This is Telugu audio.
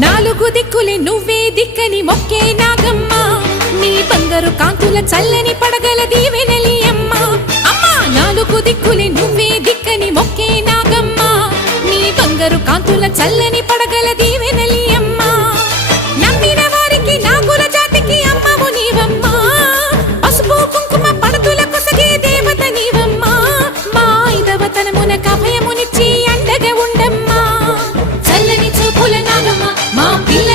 నాలుగు దిక్కులే నువ్వే దిక్కని మొక్కే నాగమ్మ నీ బంగారు కాంతుల చల్లని పడగల దీవెనలి అమ్మ అమ్మా నాలుగు దిక్కులే నువ్వే దిక్కని మొక్కే నాగమ్మ నీ బంగారు కాంతుల చల్లని పడగల దీవెనలి అమ్మ నమ్మిన వారికి నాగుల జాతికి అమ్మవు నీవమ్మ పసుపు కుంకుమ పడతుల కొసగే దేవత నీవమ్మ మా ఐదవతనమునకు అభయమునిచ్చి అండగా ఉండమ్మా చల్లని చూపుల నాగమ్మ మా పిల్ల